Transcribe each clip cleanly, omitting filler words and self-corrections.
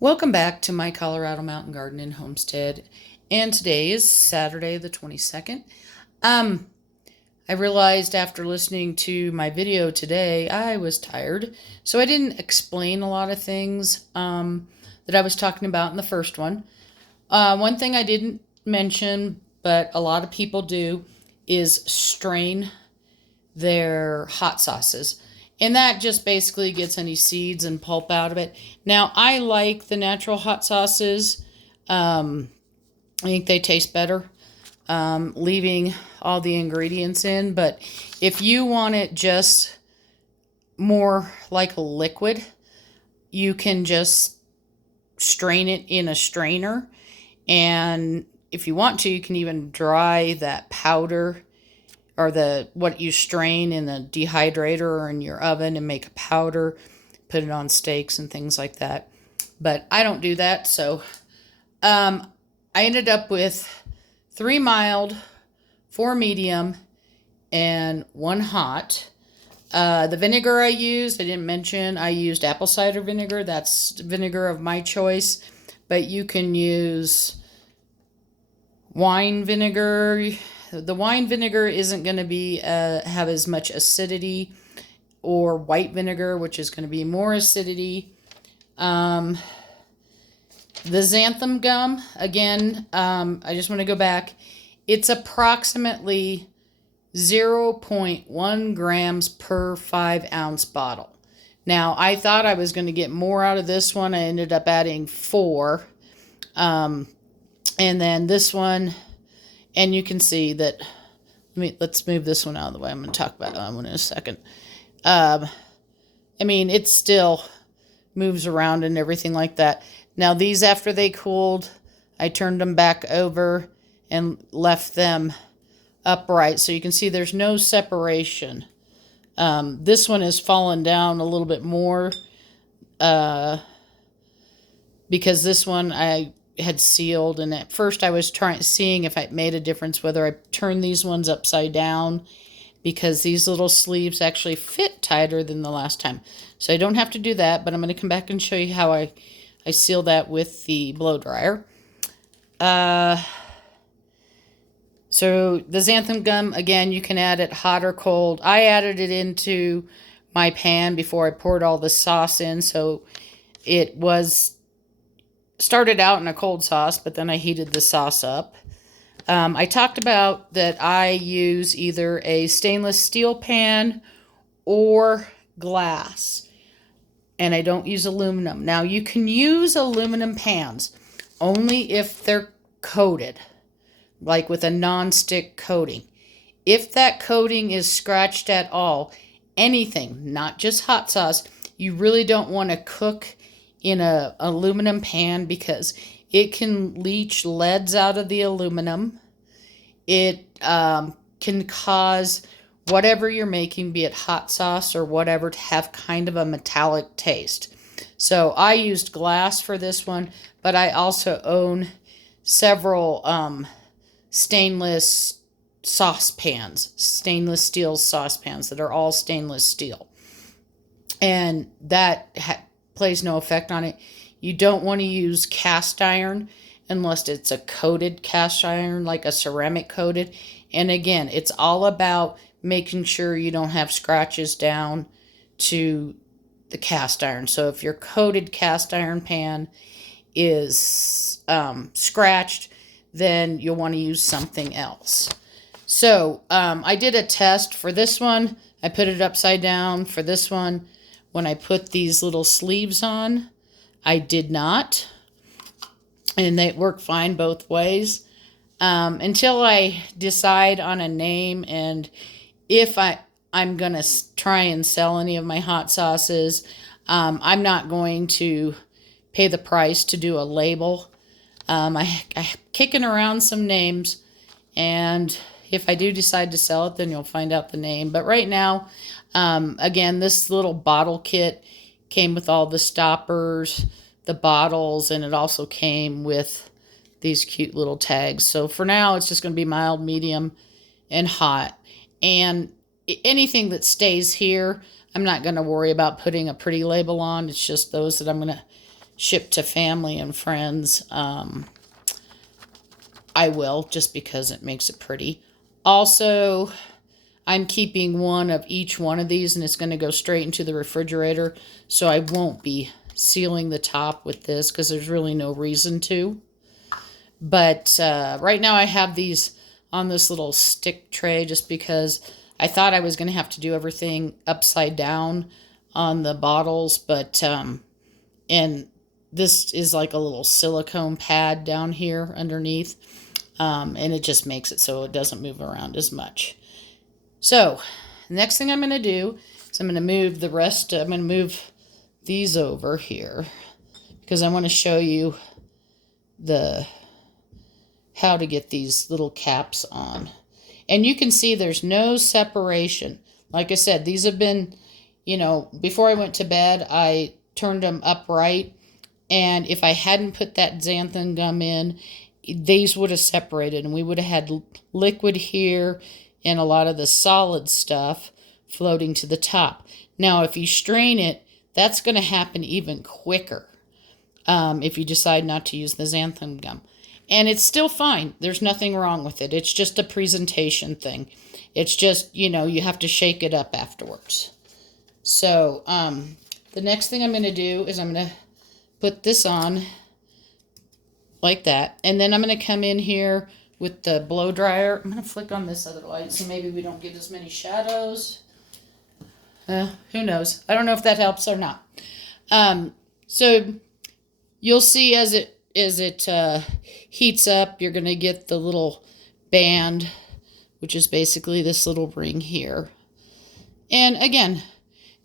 Welcome back to my Colorado Mountain Garden and Homestead. And today is Saturday the 22nd. I realized after listening to my video today, I was tired. So I didn't explain a lot of things that I was talking about in the first one. One thing I didn't mention, but a lot of people do, is strain their hot sauces. And that just basically gets any seeds and pulp out of it. Now, I like the natural hot sauces. I think they taste better, leaving all the ingredients in. But if you want it just more like a liquid, you can just strain it in a strainer. And if you want to, you can even dry that powder or what you strain in the dehydrator or in your oven and make a powder, put it on steaks and things like that. But I don't do that, so I ended up with 3 mild, 4 medium, and 1 hot. The vinegar I used, I didn't mention, I used apple cider vinegar. That's vinegar of my choice, but you can use wine vinegar. The wine vinegar isn't going to be have as much acidity, or white vinegar, which is going to be more acidity. The xanthan gum, again, I just want to go back. It's approximately 0.1 grams per 5-ounce bottle. Now, I thought I was going to get more out of this one. I ended up adding 4. And then this one, and you can see that, let's move this one out of the way. I'm going to talk about that one in a second. It still moves around and everything like that. Now, these, after they cooled, I turned them back over and left them upright. So you can see there's no separation. This one has fallen down a little bit more because this one I had sealed, and at first I was seeing if it made a difference whether I turned these ones upside down, because these little sleeves actually fit tighter than the last time. So I don't have to do that, but I'm going to come back and show you how I seal that with the blow dryer. So the xanthan gum, again, you can add it hot or cold. I added it into my pan before I poured all the sauce in, so it started out in a cold sauce, but then I heated the sauce up. I talked about that I use either a stainless steel pan or glass, and I don't use aluminum. Now, you can use aluminum pans only if they're coated, like with a non-stick coating. If that coating is scratched at all, anything, not just hot sauce, you really don't want to cook in a aluminum pan, because it can leach leads out of the aluminum. It can cause whatever you're making, be it hot sauce or whatever, to have kind of a metallic taste. So I used glass for this one, but I also own several stainless saucepans, stainless steel saucepans that are all stainless steel. And that plays no effect on it. You don't want to use cast iron unless it's a coated cast iron, like a ceramic coated. And again, it's all about making sure you don't have scratches down to the cast iron. So if your coated cast iron pan is scratched, then you'll want to use something else. So I did a test for this one. I put it upside down. For this one, when I put these little sleeves on, I did not. And they work fine both ways. Until I decide on a name, and if I'm going to try and sell any of my hot sauces, I'm not going to pay the price to do a label. I'm kicking around some names, and if I do decide to sell it, then you'll find out the name. But right now, again, this little bottle kit came with all the stoppers, the bottles, and it also came with these cute little tags. So for now, it's just going to be mild, medium, and hot. And anything that stays here, I'm not going to worry about putting a pretty label on. It's just those that I'm going to ship to family and friends, I will, just because it makes it pretty. Also, I'm keeping one of each one of these, and it's going to go straight into the refrigerator, so I won't be sealing the top with this because there's really no reason to. But right now I have these on this little stick tray just because I thought I was going to have to do everything upside down on the bottles, but and this is like a little silicone pad down here underneath, and it just makes it so it doesn't move around as much. So the next thing I'm going to do is I'm going to move the rest. I'm going to move these over here because I want to show you how to get these little caps on. And you can see there's no separation. Like I said, these have been, before I went to bed, I turned them upright. And if I hadn't put that xanthan gum in, these would have separated and we would have had liquid here and a lot of the solid stuff floating to the top. Now, if you strain it, that's going to happen even quicker if you decide not to use the xanthan gum. And it's still fine. There's nothing wrong with it. It's just a presentation thing. It's just, you have to shake it up afterwards. So the next thing I'm going to do is I'm going to put this on like that. And then I'm going to come in here with the blow dryer. I'm going to flick on this other light so maybe we don't get as many shadows. Who knows? I don't know if that helps or not. So you'll see as it heats up, you're going to get the little band, which is basically this little ring here. And again,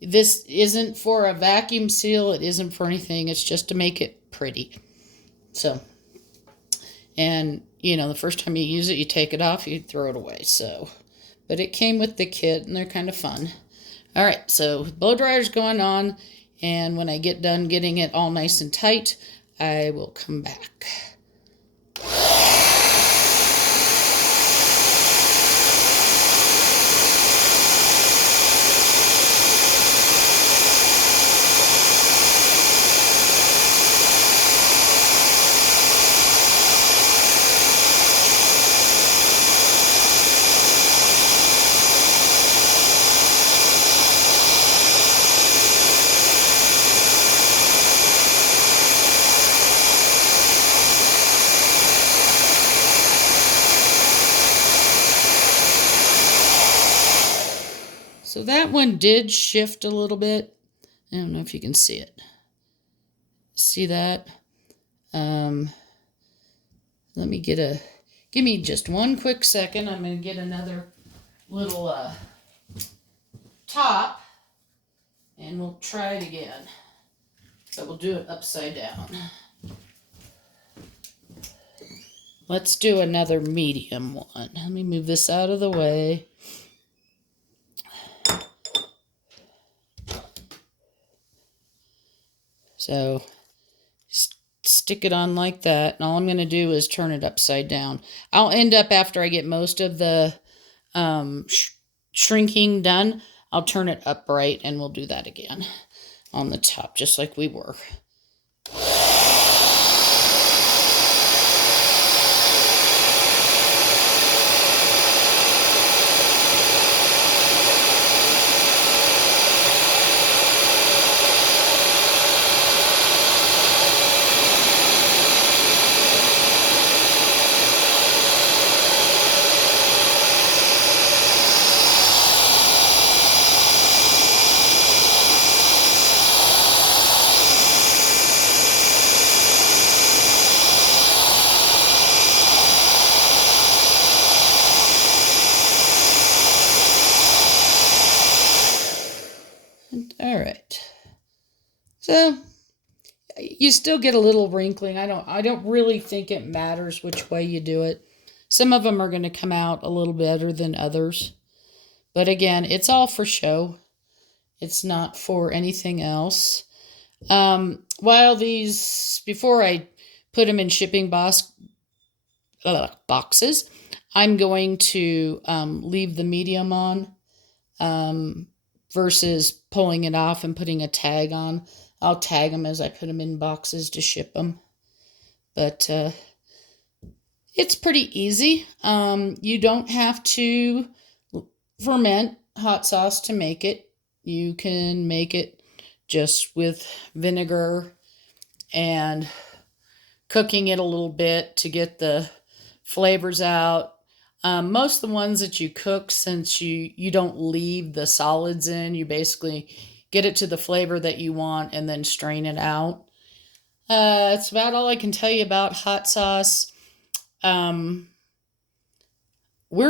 this isn't for a vacuum seal. It isn't for anything. It's just to make it pretty. So, and the first time you use it, you take it off, you throw it away. So, but it came with the kit and they're kind of fun. All right, so blow dryer's going on. And when I get done getting it all nice and tight, I will come back. So that one did shift a little bit. I don't know if you can see it. See that? Let me give me just one quick second. I'm going to get another little top and we'll try it again. But we'll do it upside down. Let's do another medium one. Let me move this out of the way. So stick it on like that. And all I'm going to do is turn it upside down. I'll end up, after I get most of the shrinking done, I'll turn it upright and we'll do that again on the top, just like we were. All right. So you still get a little wrinkling. I don't really think it matters which way you do it. Some of them are going to come out a little better than others. But again, it's all for show. It's not for anything else. While these, before I put them in shipping boxes, I'm going to leave the medium on versus pulling it off and putting a tag on. I'll tag them as I put them in boxes to ship them. But it's pretty easy. You don't have to ferment hot sauce to make it. You can make it just with vinegar and cooking it a little bit to get the flavors out. Most of the ones that you cook, since you don't leave the solids in, you basically get it to the flavor that you want and then strain it out. That's about all I can tell you about hot sauce. We're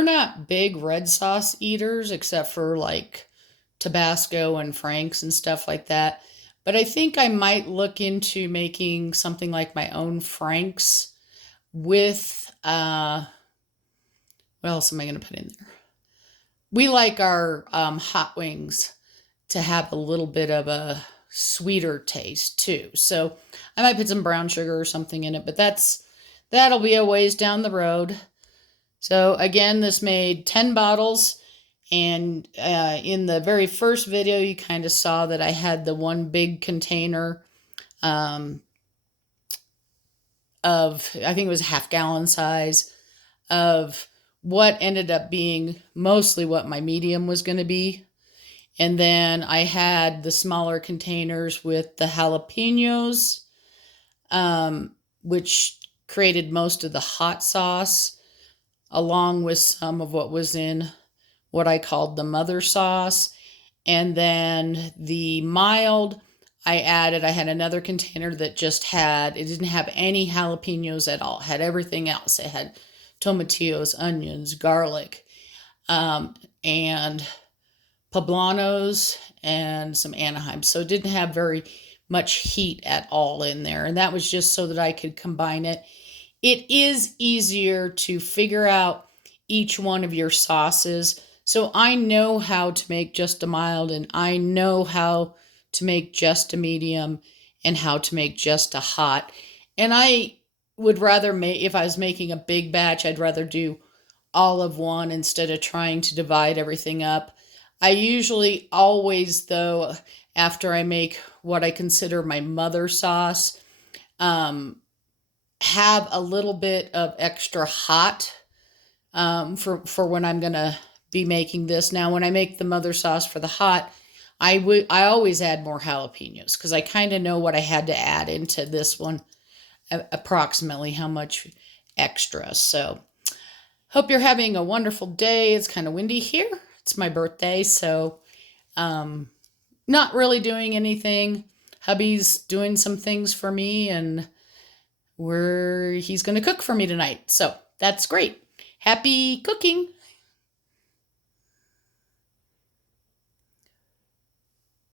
not big red sauce eaters, except for like Tabasco and Frank's and stuff like that. But I think I might look into making something like my own Frank's with, what else am I going to put in there? We like our hot wings to have a little bit of a sweeter taste too. So I might put some brown sugar or something in it, but that'll be a ways down the road. So again, this made 10 bottles. And in the very first video, you kind of saw that I had the one big container of, I think it was a half-gallon size, of what ended up being mostly what my medium was going to be. And then I had the smaller containers with the jalapenos, which created most of the hot sauce, along with some of what was in what I called the mother sauce. And then the mild, I had another container that it didn't have any jalapenos at all. It had everything else. It had tomatillos, onions, garlic, and poblanos, and some Anaheim. So it didn't have very much heat at all in there. And that was just so that I could combine it. It is easier to figure out each one of your sauces. So I know how to make just a mild, and I know how to make just a medium, and how to make just a hot. And I would rather if I was making a big batch, I'd rather do all of one instead of trying to divide everything up. I usually always, though, after I make what I consider my mother sauce, have a little bit of extra hot for when I'm going to be making this. Now, when I make the mother sauce for the hot, I always add more jalapenos because I kind of know what I had to add into this one, approximately how much extra. So hope you're having a wonderful day. It's kind of windy here. It's my birthday, so not really doing anything. Hubby's doing some things for me, and he's going to cook for me tonight. So that's great. Happy cooking.